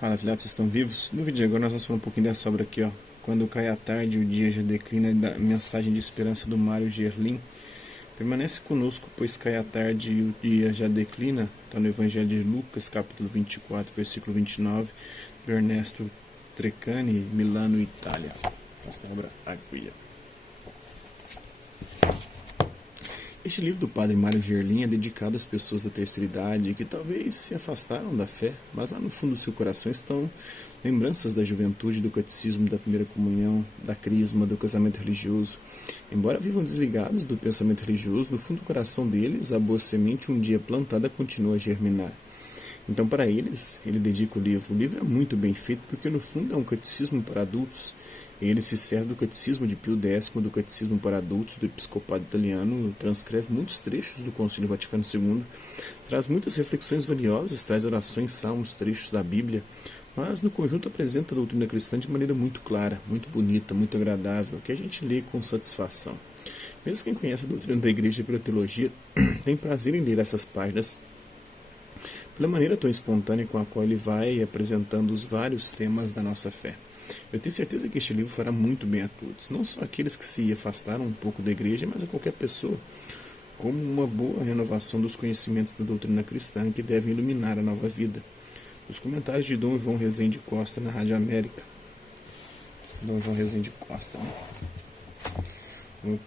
Fala, filhotes, vocês estão vivos? No vídeo de agora nós vamos falar um pouquinho dessa obra aqui, ó. Quando cai a tarde, o dia já declina, da mensagem de esperança do Mário Gerlin. Permanece conosco, pois cai a tarde e o dia já declina. Está no Evangelho de Lucas, capítulo 24, versículo 29, do Ernesto Treccani, Milano, Itália. Esta obra aqui. Este livro do padre Mário Gerlin é dedicado às pessoas da terceira idade que talvez se afastaram da fé, mas lá no fundo do seu coração estão lembranças da juventude, do catecismo, da primeira comunhão, da crisma, do casamento religioso. Embora vivam desligados do pensamento religioso, no fundo do coração deles, a boa semente um dia plantada continua a germinar. Então, para eles, ele dedica o livro. O livro é muito bem feito porque, no fundo, é um catecismo para adultos. Ele se serve do catecismo de Pio X, do catecismo para adultos do episcopado italiano, transcreve muitos trechos do Concílio Vaticano II, traz muitas reflexões valiosas, traz orações, salmos, trechos da Bíblia, mas no conjunto apresenta a doutrina cristã de maneira muito clara, muito bonita, muito agradável, que a gente lê com satisfação. Mesmo quem conhece a doutrina da Igreja pela teologia tem prazer em ler essas páginas pela maneira tão espontânea com a qual ele vai apresentando os vários temas da nossa fé. Eu tenho certeza que este livro fará muito bem a todos, não só aqueles que se afastaram um pouco da igreja, mas a qualquer pessoa, como uma boa renovação dos conhecimentos da doutrina cristã que devem iluminar a nova vida. Os comentários de Dom João Rezende Costa na Rádio América. Dom João Rezende Costa, né?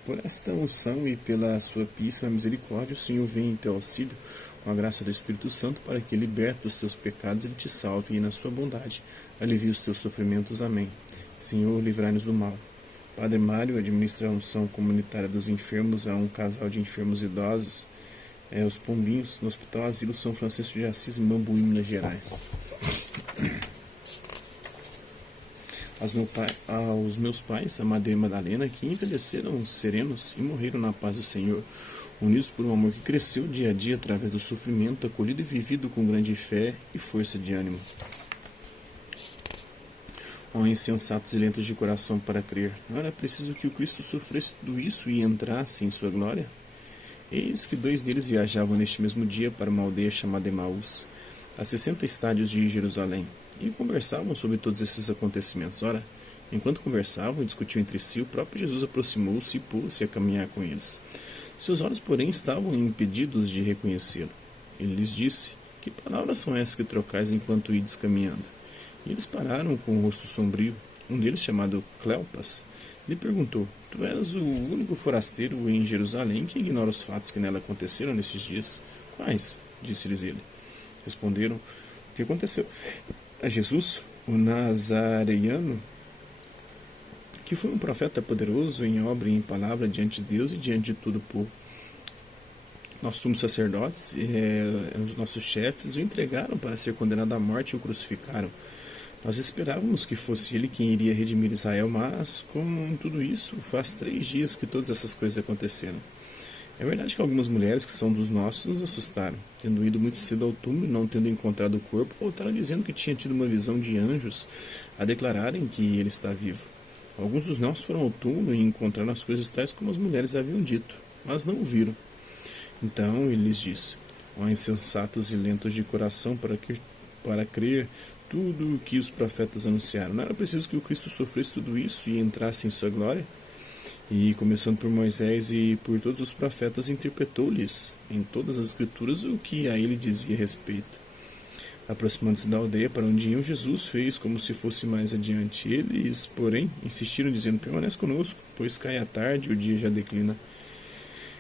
Por esta unção e pela sua píssima misericórdia, o Senhor vem em teu auxílio, com a graça do Espírito Santo, para que, liberto dos teus pecados, ele te salve e, na sua bondade, alivie os teus sofrimentos. Amém. Senhor, livrai-nos do mal. Padre Mário administra a unção comunitária dos enfermos a um casal de enfermos idosos, os Pombinhos, no Hospital Asilo São Francisco de Assis, em Mambuí, Minas Gerais. Aos meus pais, Amadeu e Madalena, que envelheceram serenos e morreram na paz do Senhor, unidos por um amor que cresceu dia a dia através do sofrimento, acolhido e vivido com grande fé e força de ânimo. Ó insensatos e lentos de coração para crer, não era preciso que o Cristo sofresse tudo isso e entrasse em sua glória? Eis que 2 deles viajavam neste mesmo dia para uma aldeia chamada Emaús, a 60 estádios de Jerusalém, e conversavam sobre todos esses acontecimentos. Ora, enquanto conversavam e discutiam entre si, o próprio Jesus aproximou-se e pôs-se a caminhar com eles. Seus olhos, porém, estavam impedidos de reconhecê-lo. Ele lhes disse: que palavras são essas que trocais enquanto ides caminhando? E eles pararam com o rosto sombrio. Um deles, chamado Cleopas, lhe perguntou: tu és o único forasteiro em Jerusalém que ignora os fatos que nela aconteceram nesses dias? Quais? Disse-lhes ele. Responderam: o que aconteceu a Jesus, o Nazareano, que foi um profeta poderoso em obra e em palavra diante de Deus e diante de todo o povo. Nós somos sacerdotes, os nossos chefes o entregaram para ser condenado à morte e o crucificaram. Nós esperávamos que fosse ele quem iria redimir Israel, mas, com tudo isso, faz 3 dias que todas essas coisas aconteceram. É verdade que algumas mulheres que são dos nossos nos assustaram. Tendo ido muito cedo ao túmulo e não tendo encontrado o corpo, voltaram dizendo que tinha tido uma visão de anjos a declararem que ele está vivo. Alguns dos nossos foram ao túmulo e encontraram as coisas tais como as mulheres haviam dito, mas não o viram. Então ele lhes disse: ó insensatos e lentos de coração para crer tudo o que os profetas anunciaram. Não era preciso que o Cristo sofresse tudo isso e entrasse em sua glória? E, começando por Moisés e por todos os profetas, interpretou-lhes em todas as escrituras o que a ele dizia a respeito. Aproximando-se da aldeia para onde iam, Jesus fez como se fosse mais adiante. Eles, porém, insistiram, dizendo: permanece conosco, pois cai a tarde e o dia já declina.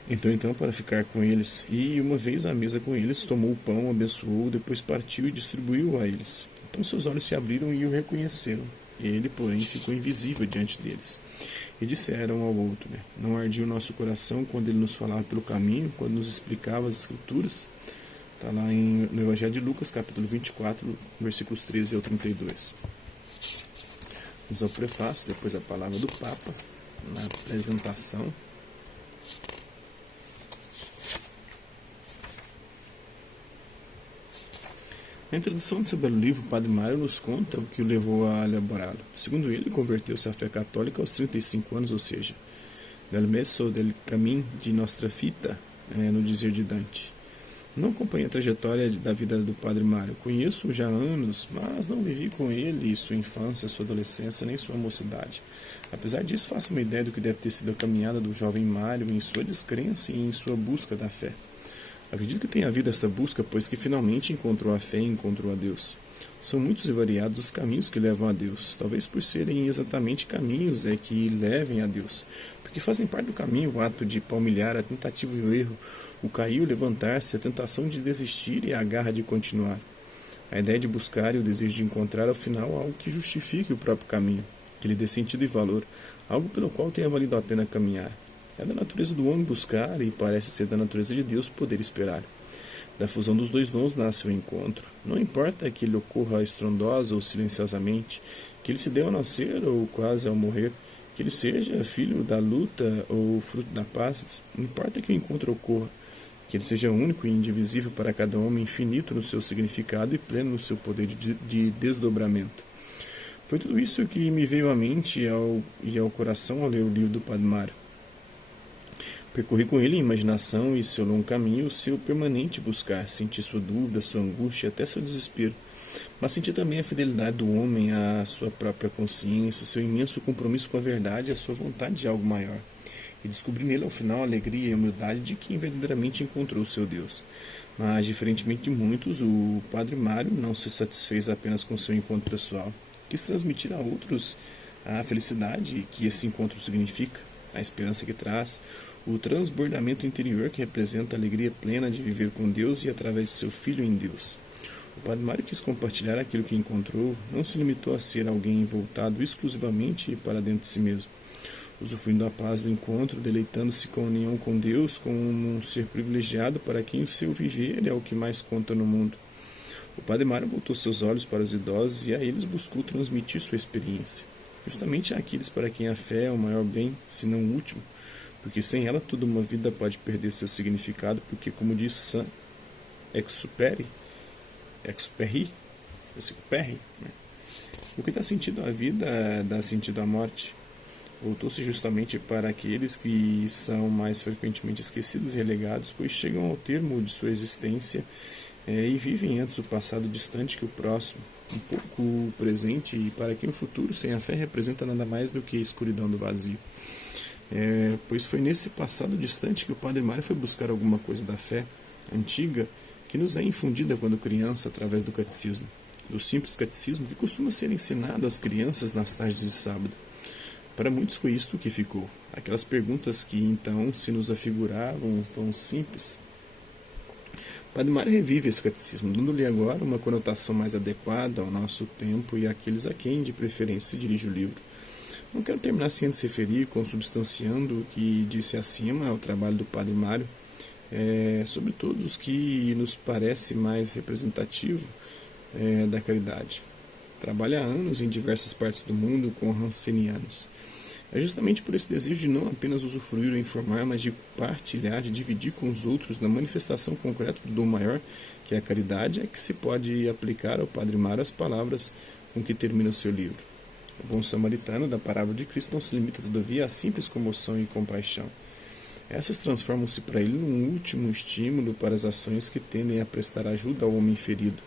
Então, para ficar com eles, e uma vez à mesa com eles, tomou o pão, abençoou, depois partiu e distribuiu a eles. Então seus olhos se abriram e o reconheceram. Ele, porém, ficou invisível diante deles. E disseram ao outro: não ardia o nosso coração quando ele nos falava pelo caminho, quando nos explicava as Escrituras? Está lá no Evangelho de Lucas, capítulo 24, versículos 13 ao 32. Vamos ao prefácio, depois a palavra do Papa, na apresentação. Na introdução desse belo livro, o Padre Mário nos conta o que o levou a elaborá-lo. Segundo ele, converteu-se à fé católica aos 35 anos, ou seja, del messo del camin di nostra vita, no dizer de Dante. Não acompanhei a trajetória da vida do Padre Mário. Conheço-o já há anos, mas não vivi com ele sua infância, sua adolescência, nem sua mocidade. Apesar disso, faço uma ideia do que deve ter sido a caminhada do jovem Mário em sua descrença e em sua busca da fé. Acredito que tenha havido esta busca, pois que finalmente encontrou a fé e encontrou a Deus. São muitos e variados os caminhos que levam a Deus. Talvez por serem exatamente caminhos que levem a Deus. Porque fazem parte do caminho o ato de palmilhar, a tentativa e o erro, o cair, o levantar-se, a tentação de desistir e a garra de continuar. A ideia de buscar e o desejo de encontrar, ao final, algo que justifique o próprio caminho, que lhe dê sentido e valor, algo pelo qual tenha valido a pena caminhar. É da natureza do homem buscar e parece ser da natureza de Deus poder esperar. Da fusão dos dois dons nasce o encontro. Não importa que ele ocorra estrondosa ou silenciosamente, que ele se dê ao nascer ou quase ao morrer, que ele seja filho da luta ou fruto da paz, não importa que o encontro ocorra, que ele seja único e indivisível para cada homem, infinito no seu significado e pleno no seu poder de desdobramento. Foi tudo isso que me veio à mente e ao coração ao ler o livro do Padre Mário. Percorri com ele em imaginação e seu longo caminho, o seu permanente buscar, senti sua dúvida, sua angústia, até seu desespero. Mas senti também a fidelidade do homem à sua própria consciência, seu imenso compromisso com a verdade e a sua vontade de algo maior. E descobri nele, ao final, a alegria e a humildade de quem verdadeiramente encontrou o seu Deus. Mas, diferentemente de muitos, o Padre Mário não se satisfez apenas com seu encontro pessoal. Quis transmitir a outros a felicidade que esse encontro significa, a esperança que traz, o transbordamento interior que representa a alegria plena de viver com Deus e através de seu Filho em Deus. O Padre Mário quis compartilhar aquilo que encontrou, não se limitou a ser alguém voltado exclusivamente para dentro de si mesmo, usufruindo a paz do encontro, deleitando-se com a união com Deus, como um ser privilegiado para quem o seu viver é o que mais conta no mundo. O Padre Mário voltou seus olhos para os idosos e a eles buscou transmitir sua experiência, justamente àqueles para quem a fé é o maior bem, se não o último, porque sem ela toda uma vida pode perder seu significado, porque, como diz Saint-Exupéry, né? O que dá sentido à vida dá sentido à morte. Voltou-se justamente para aqueles que são mais frequentemente esquecidos e relegados, pois chegam ao termo de sua existência e vivem antes o passado distante que o próximo, um pouco o presente, e para quem o futuro sem a fé representa nada mais do que a escuridão do vazio. Pois foi nesse passado distante que o Padre Mário foi buscar alguma coisa da fé antiga que nos é infundida quando criança através do catecismo, do simples catecismo que costuma ser ensinado às crianças nas tardes de sábado. Para muitos foi isto que ficou, aquelas perguntas que então se nos afiguravam tão simples. Padre Mário revive esse catecismo, dando-lhe agora uma conotação mais adequada ao nosso tempo e àqueles a quem de preferência se dirige o livro. Não quero terminar sem antes referir, consubstanciando o que disse acima ao trabalho do Padre Mário, sobre todos os que nos parece mais representativo da caridade. Trabalha há anos em diversas partes do mundo com rancenianos. É justamente por esse desejo de não apenas usufruir ou informar, mas de partilhar, de dividir com os outros na manifestação concreta do dom maior, que é a caridade, que se pode aplicar ao Padre Mário as palavras com que termina o seu livro. O bom samaritano da parábola de Cristo não se limita, todavia, a simples comoção e compaixão. Essas transformam-se para ele num último estímulo para as ações que tendem a prestar ajuda ao homem ferido.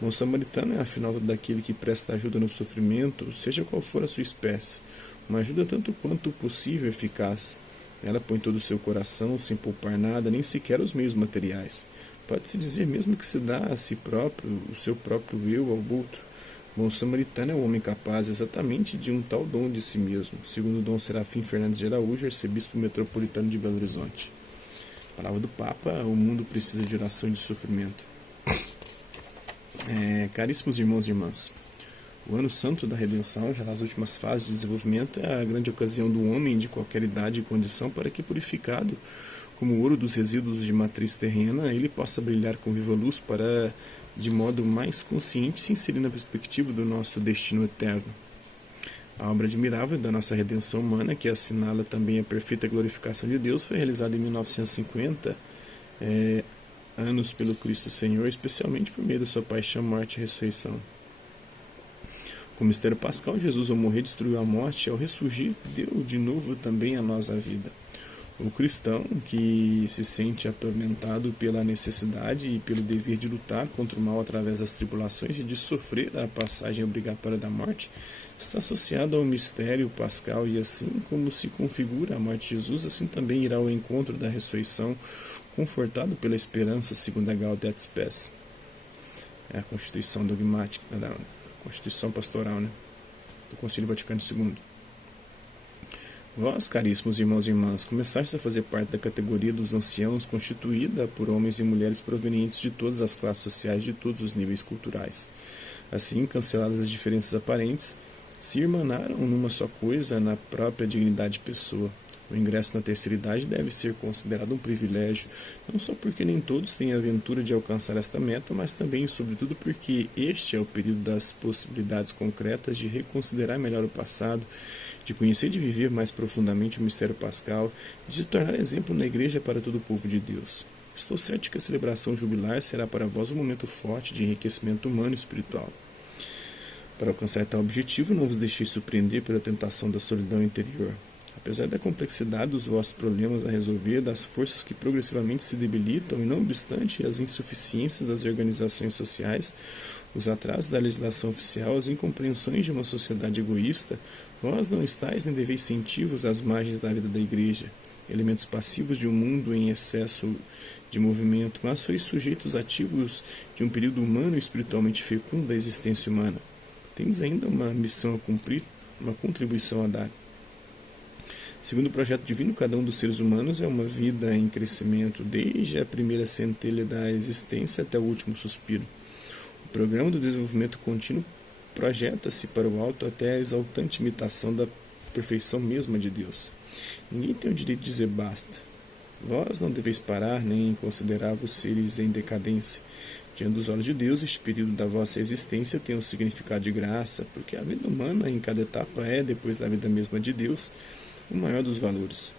O bom samaritano é, afinal, daquele que presta ajuda no sofrimento, seja qual for a sua espécie, uma ajuda tanto quanto possível eficaz. Ela põe todo o seu coração, sem poupar nada, nem sequer os meios materiais. Pode-se dizer mesmo que se dá a si próprio, o seu próprio eu ao outro. O bom samaritano é o homem capaz exatamente de um tal dom de si mesmo, segundo Dom Serafim Fernandes de Araújo, arcebispo metropolitano de Belo Horizonte. Palavra do Papa: o mundo precisa de oração e de sofrimento. Caríssimos irmãos e irmãs, o ano santo da redenção, já nas últimas fases de desenvolvimento, é a grande ocasião do homem de qualquer idade e condição para que, purificado como o ouro dos resíduos de matriz terrena, ele possa brilhar com viva luz para, de modo mais consciente, se inserir na perspectiva do nosso destino eterno. A obra admirável da nossa redenção humana, que assinala também a perfeita glorificação de Deus, foi realizada em 1950, anos pelo Cristo Senhor, especialmente por meio da sua paixão, morte e ressurreição. Com o mistério pascal, Jesus, ao morrer, destruiu a morte, e ao ressurgir, deu de novo também a nós a vida. O cristão que se sente atormentado pela necessidade e pelo dever de lutar contra o mal através das tribulações e de sofrer a passagem obrigatória da morte, está associado ao mistério pascal e assim como se configura a morte de Jesus, assim também irá ao encontro da ressurreição, confortado pela esperança, segundo a Gaudete Spes. É a Constituição dogmática, a Constituição pastoral, do Concílio Vaticano II. Vós, caríssimos irmãos e irmãs, começastes a fazer parte da categoria dos anciãos, constituída por homens e mulheres provenientes de todas as classes sociais, de todos os níveis culturais. Assim, canceladas as diferenças aparentes, se irmanaram numa só coisa na própria dignidade de pessoa. O ingresso na terceira idade deve ser considerado um privilégio, não só porque nem todos têm a aventura de alcançar esta meta, mas também e sobretudo porque este é o período das possibilidades concretas de reconsiderar melhor o passado, de conhecer e de viver mais profundamente o mistério pascal, de se tornar exemplo na igreja para todo o povo de Deus. Estou certo que a celebração jubilar será para vós um momento forte de enriquecimento humano e espiritual. Para alcançar tal objetivo, não vos deixeis surpreender pela tentação da solidão interior. Apesar da complexidade dos vossos problemas a resolver, das forças que progressivamente se debilitam, e não obstante as insuficiências das organizações sociais, os atrasos da legislação oficial, as incompreensões de uma sociedade egoísta, vós não estáis nem deveis sentir-vos às margens da vida da igreja, elementos passivos de um mundo em excesso de movimento, mas sois sujeitos ativos de um período humano e espiritualmente fecundo da existência humana. Tendes ainda uma missão a cumprir, uma contribuição a dar. Segundo o projeto divino, cada um dos seres humanos é uma vida em crescimento, desde a primeira centelha da existência até o último suspiro. O programa do desenvolvimento contínuo projeta-se para o alto até a exaltante imitação da perfeição mesma de Deus. Ninguém tem o direito de dizer basta. Vós não deveis parar nem considerar-vos seres em decadência. Diante dos olhos de Deus, este período da vossa existência tem um significado de graça, porque a vida humana em cada etapa é, depois da vida mesma de Deus, o maior dos valores.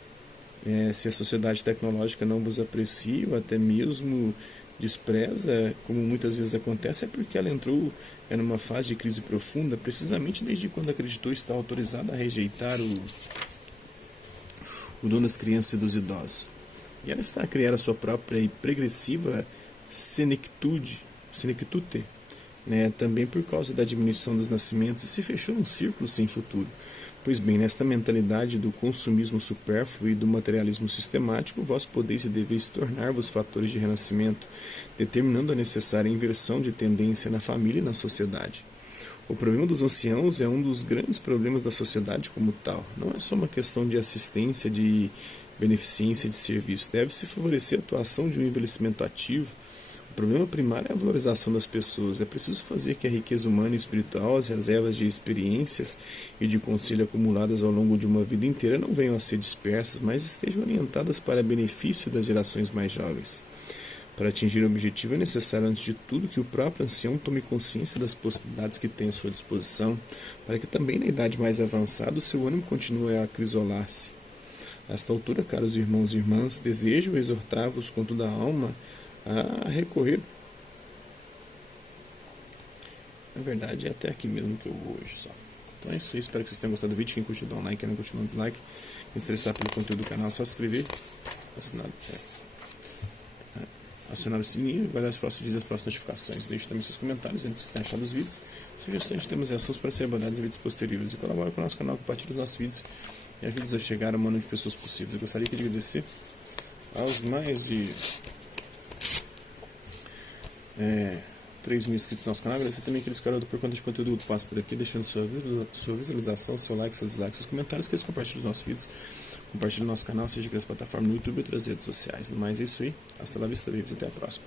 Se a sociedade tecnológica não vos aprecia ou até mesmo despreza, como muitas vezes acontece, é porque ela entrou numa fase de crise profunda, precisamente desde quando acreditou estar autorizada a rejeitar o dom das crianças e dos idosos. E ela está a criar a sua própria e progressiva senectute, também por causa da diminuição dos nascimentos, e se fechou num círculo sem futuro. Pois bem, nesta mentalidade do consumismo supérfluo e do materialismo sistemático, vós podeis e deveis tornar-vos fatores de renascimento, determinando a necessária inversão de tendência na família e na sociedade. O problema dos anciãos é um dos grandes problemas da sociedade como tal. Não é só uma questão de assistência, de beneficência, de serviço. Deve-se favorecer a atuação de um envelhecimento ativo. O problema primário é a valorização das pessoas. É preciso fazer que a riqueza humana e espiritual, as reservas de experiências e de conselho acumuladas ao longo de uma vida inteira não venham a ser dispersas, mas estejam orientadas para benefício das gerações mais jovens. Para atingir o objetivo é necessário, antes de tudo, que o próprio ancião tome consciência das possibilidades que tem à sua disposição, para que também na idade mais avançada o seu ânimo continue a acrisolar-se. A esta altura, caros irmãos e irmãs, desejo exortar-vos com toda a alma a recorrer. Na verdade, é até aqui mesmo que eu vou hoje só. Então é isso aí, espero que vocês tenham gostado do vídeo. Quem curtiu, dá um like, quem não curtiu, dá um dislike. Quem se interessar pelo conteúdo do canal, é só se inscrever, acionar o sininho e guardar os próximos vídeos e as próximas notificações. Deixe também seus comentários dentro do que você tem achado dos vídeos, sugestões de temas e assuntos para serem abordados em vídeos posteriores. E colabore com o nosso canal, compartilhe os nossos vídeos e ajude-nos a chegar ao número de pessoas possíveis. Eu gostaria de agradecer aos mais de 3 mil inscritos no nosso canal. Agradecer também aqueles que por conta de conteúdo que passa por aqui, deixando sua visualização, seu like, seus dislikes, seus comentários, que eles compartilhem os nossos vídeos, compartilhem o nosso canal, seja aqui nas plataformas no YouTube e outras redes sociais. No mais é isso aí. Hasta la vista, babies. Até a próxima.